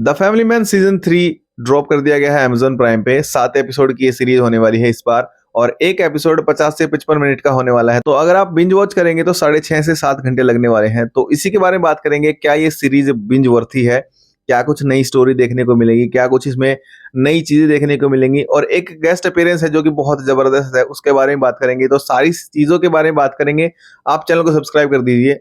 The family man season 3 drop कर दिया गया है अमेजोन प्राइम पे। 7 एपिसोड की ये सीरीज होने वाली है इस बार, और एक एपिसोड 50 से 55 मिनट का होने वाला है। तो अगर आप बिंज वॉच करेंगे तो 6.5 से 7 घंटे लगने वाले हैं। तो इसी के बारे में बात करेंगे, क्या ये सीरीज बिंज वर्थी है, क्या कुछ नई स्टोरी देखने को मिलेगी, क्या कुछ इसमें नई चीजें देखने को मिलेंगी, और एक गेस्ट अपीयरेंस है जो कि बहुत जबरदस्त है, उसके बारे में बात करेंगे। तो सारी चीजों के बारे में बात करेंगे। आप चैनल को सब्सक्राइब कर दीजिए।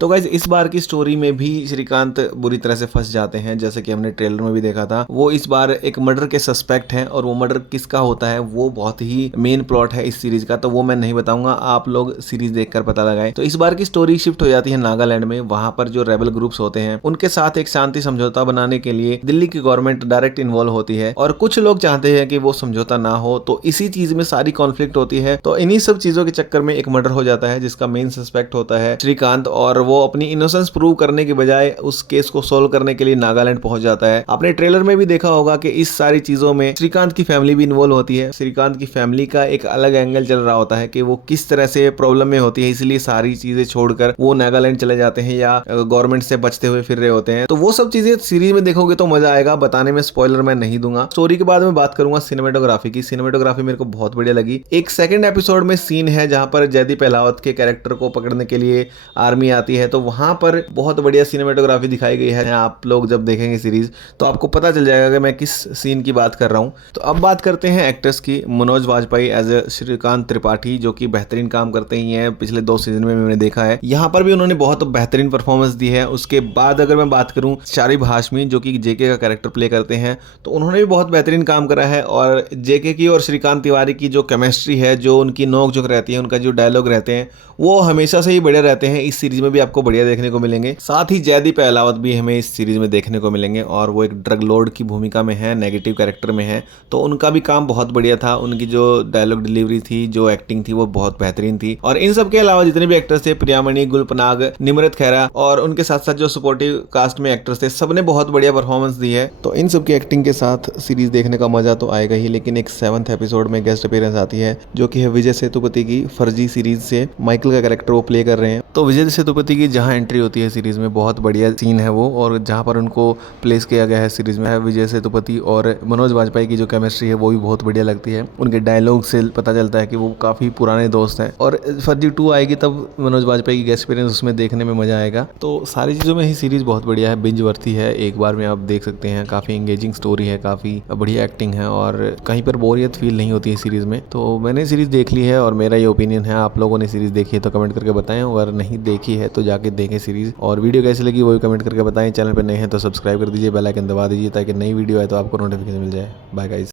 तो गाइज इस बार की स्टोरी में भी श्रीकांत बुरी तरह से फंस जाते हैं, जैसे कि हमने ट्रेलर में भी देखा था। वो इस बार एक मर्डर के सस्पेक्ट हैं, और वो मर्डर किसका होता है वो बहुत ही मेन प्लॉट है इस सीरीज का। तो वो मैं नहीं बताऊंगा, आप लोग सीरीज देखकर पता लगाएं। तो इस बार की स्टोरी शिफ्ट हो जाती है नागालैंड में। वहां पर जो रेबल ग्रुप्स होते हैं उनके साथ एक शांति समझौता बनाने के लिए दिल्ली की गवर्नमेंट डायरेक्ट इन्वॉल्व होती है, और कुछ लोग चाहते हैं कि वो समझौता ना हो। तो इसी चीज में सारी कॉन्फ्लिक्ट होती है। तो इन्हीं सब चीजों के चक्कर में एक मर्डर हो जाता है, जिसका मेन सस्पेक्ट होता है श्रीकांत, और वो अपनी इनोसेंस प्रूव करने के बजाय उस केस को सोल्व करने के लिए नागालैंड पहुंच जाता है। आपने ट्रेलर में भी देखा होगा कि इस सारी चीजों में श्रीकांत की फैमिली भी इन्वॉल्व होती है। श्रीकांत की फैमिली का एक अलग एंगल चल रहा होता है कि वो किस तरह से प्रॉब्लम में होती है, इसलिए सारी चीजें छोड़कर वो नागालैंड चले जाते हैं या गवर्नमेंट से बचते हुए फिर रहे होते हैं। तो वो सब चीजें सीरीज में देखोगे तो मजा आएगा। बताने में स्पॉइलर मैं नहीं दूंगा। स्टोरी के बाद में बात करूंगा सिनेमेटोग्राफी की। सिनेमेटोग्राफी मेरे को बहुत बढ़िया लगी। एक सेकंड एपिसोड में सीन है जहां पर जयदीप अहलावत के कैरेक्टर को पकड़ने के लिए आर्मी आती है। तो वहां पर बहुत बढ़िया सिनेमेटोग्राफी दिखाई गई है। आप लोग जब देखेंगे सीरीज तो आपको पता चल जाएगा कि मैं किस सीन की बात कर रहा हूं। तो अब बात करते हैं एक्टर्स की। मनोज वाजपेयी एज ए श्रीकांत त्रिपाठी, जो कि बेहतरीन काम करते ही हैं। पिछले 2 सीजन में मैंने देखा है, यहाँ पर भी उन्होंने बहुत बेहतरीन परफॉर्मेंस दी है। उसके बाद अगर मैं बात करूं शारिब हाशमी, जो कि जेके का कैरेक्टर प्ले करते हैं, तो उन्होंने भी बहुत बेहतरीन काम करा है। और जेके की और श्रीकांत तिवारी की जो केमिस्ट्री है, जो उनकी नोक झोंक रहती है, उनका जो डायलॉग रहते हैं, वो हमेशा से ही बढ़िया रहते हैं। इस सीरीज में भी आपको बढ़िया देखने को मिलेंगे। साथ ही जयदीप अहलावत भी हमें इस सीरीज में देखने को मिलेंगे, और वो एक ड्रग लॉर्ड की भूमिका में है, नेगेटिव कैरेक्टर में है। तो उनका भी काम बहुत बढ़िया था। उनकी जो डायलॉग डिलीवरी थी, जो एक्टिंग थी, वो बहुत बेहतरीन थी। और इन सब के अलावा जितने भी एक्टर्स थे, प्रियामणि, गुलपनाग, निमृत खैरा, और उनके साथ साथ जो सपोर्टिव कास्ट में एक्टर्स थे, सबने बहुत बढ़िया परफॉर्मेंस दी है। तो इन सब की एक्टिंग के साथ सीरीज देखने का मजा तो आएगा ही। लेकिन एक 7th एपिसोड में गेस्ट अपीयरेंस आती है, जो कि है विजय सेतुपति की। फर्जी सीरीज से माइकल का कैरेक्टर वो प्ले कर रहे हैं। तो विजय सेतुपति की जहां एंट्री होती है सीरीज में, बहुत बढ़िया सीन है वो। और जहां पर उनको प्लेस किया गया है सीरीज में, है विजय सेतुपति और मनोज वाजपेयी की जो केमिस्ट्री है वो भी बहुत बढ़िया लगती है। उनके डायलॉग से पता चलता है कि वो काफी पुराने दोस्त हैं। और फर्जी 2 आएगी तब मनोज वाजपेयी की गेस्ट अपीयरेंस उसमें देखने में मजा आएगा। तो सारी चीजों में ही सीरीज बहुत बढ़िया है, बिंज वर्थी है। एक बार में आप देख सकते हैं। काफी एंगेजिंग स्टोरी है, काफी बढ़िया एक्टिंग है, और कहीं पर बोरियत फील नहीं होती है सीरीज में। तो मैंने सीरीज देख ली है और मेरा ये ओपिनियन है। आप लोगों ने सीरीज देखी है तो कमेंट करके बताएं, और नहीं देखी है तो जाके देखें सीरीज। और वीडियो कैसी लगी वो भी कमेंट करके बताएं। चैनल पर नए हैं तो सब्सक्राइब कर दीजिए, बेल आइकन दबा दीजिए, ताकि नई वीडियो आए तो आपको नोटिफिकेशन मिल जाए। Bye guys.